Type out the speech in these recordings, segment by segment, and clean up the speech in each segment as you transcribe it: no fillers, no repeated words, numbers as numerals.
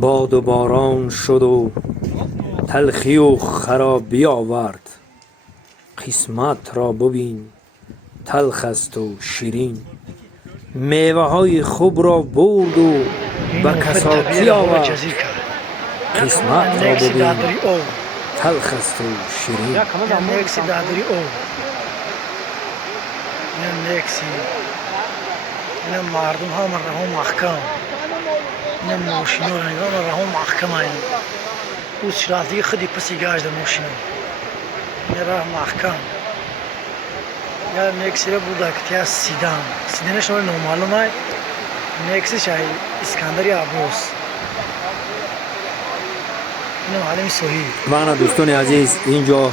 باد و باران شد و تلخی و خرابی آورد. قسمت را ببین تلخ است و شیرین، میوه های خوب را برد و به کساتی آورد. قسمت را ببین تلخ است و شیرین. اینا مردم ها من راه محکم، اینا ماشینا را نگاه من راه محکم اینا. او شرافتی خودی پسی گاش در ماشینا. اینا راه محکم. یا نکسی را بوده که تیا سیدانش نوع نامعلومه. نکسی شای اسکندری عباس. اینا معلم صحیح. وانا دوستان عزیز، اینجا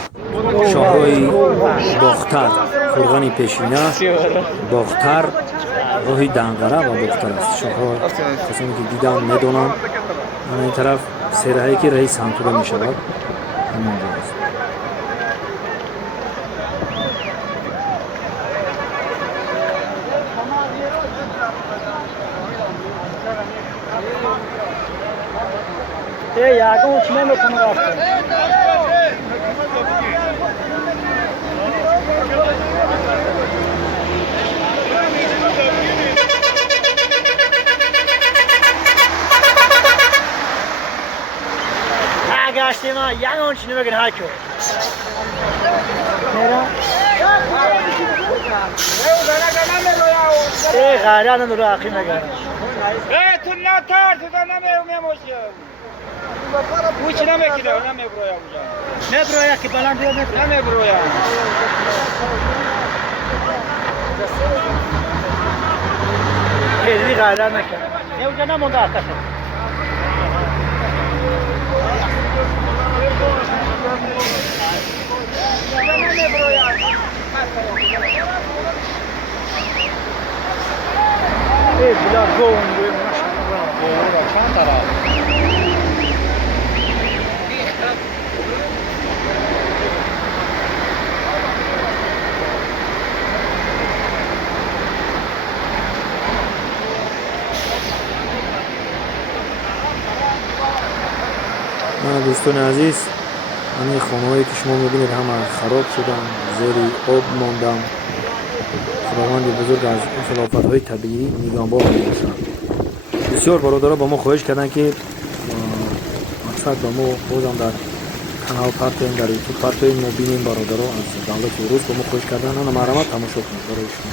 شاهراه باختر، خرغن پیشینه، باختر، راه دنقره و باختر است. شاهراه کسانی که دیدن میدونن. این طرف سرهایی که رئیس سنتوره می شود همونجا است. یاگو چی میکنه رفته؟ گاشتی ما یاگو چی نمیگن هاکو؟ میرا؟ غیره نداره آخی میگن. تو نترس تو نمیموشی. کوچ نمیکنه نمیبرویا اونجا. نبرویا که بلند بیا نمیبرویا. خیلی غیره نکن. نه اونجا نمونده آخه. بلا گون چند طرف دوستان عزیز، همین خانه‌هایی که شما می‌بینید همه خراب شدن، زیر آب ماندن. خداوند بزرگ از این فلافت‌های طبیعی نگهبان می‌باشد. بسیار برادرها با ما خواهش کردن که مقصد با ما بازم در کانال پرتوین در یوتیوب پرتوین ما بینیم. برادرها از دولت روس با ما خواهش کردن انا مرامت تماشا کنید برای شما.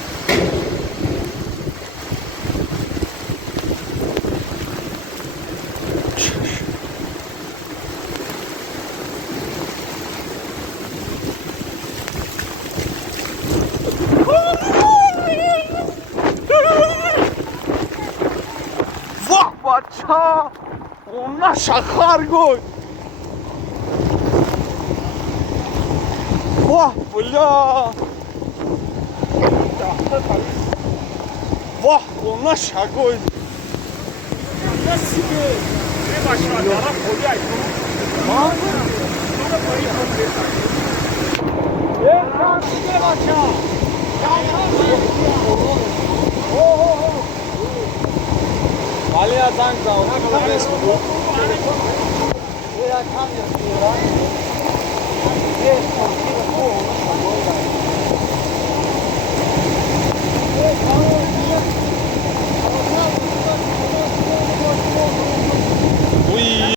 بچه اون شخار گوی واه بلا واه اون شگوی نسیگه بچه طرف خودی ایتون ها؟ بچه ولی از زنگ زمان کلا بس بگو یا کم یا سیران